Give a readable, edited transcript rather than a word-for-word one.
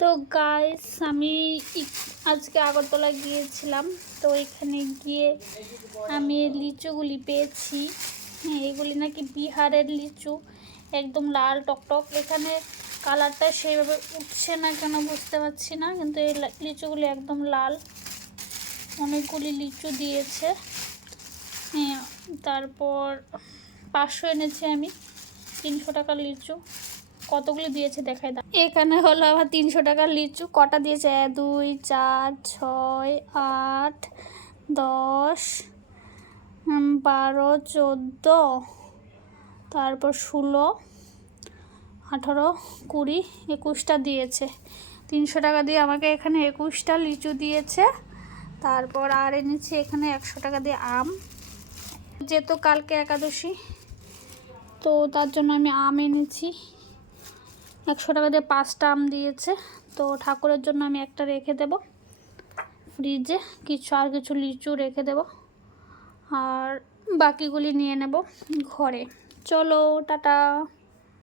তো গাইস আমি আজকে আগরতলা গিয়েছিলাম। তো এখানে গিয়ে আমি লিচুগুলি পেয়েছি। হ্যাঁ, এগুলি নাকি বিহারের লিচু, একদম লাল টকটক। এখানে কালারটা সেইভাবে উঠছে না কেন বুঝতে পারছি না, কিন্তু এই লিচুগুলি একদম লাল। অনেকগুলি লিচু দিয়েছে। হ্যাঁ, তারপর 500 এনেছি আমি, 300 টাকার লিচু। কতগুলি দিয়েছে দেখাই দাও। এখানে হলো আবার 300 টাকার লিচু। কটা দিয়েছে? 2 4 6 8 10 12 14, তারপর 16 18 20 21টা দিয়েছে। 300 টাকা দিয়ে আমাকে এখানে 21টা লিচু দিয়েছে। তারপর আর এনেছি এখানে 100 টাকা দিয়ে আম, যেহেতু কালকে একাদশী, তো তার জন্য আমি আম এনেছি। 100 টাকা দিয়ে 5টা আম দিয়েছে। তো ঠাকুরের জন্য আমি একটা রেখে দেব ফ্রিজে, কিছু লিচু রেখে দেব, আর বাকিগুলি নিয়ে নেব ঘরে। চলো টাটা।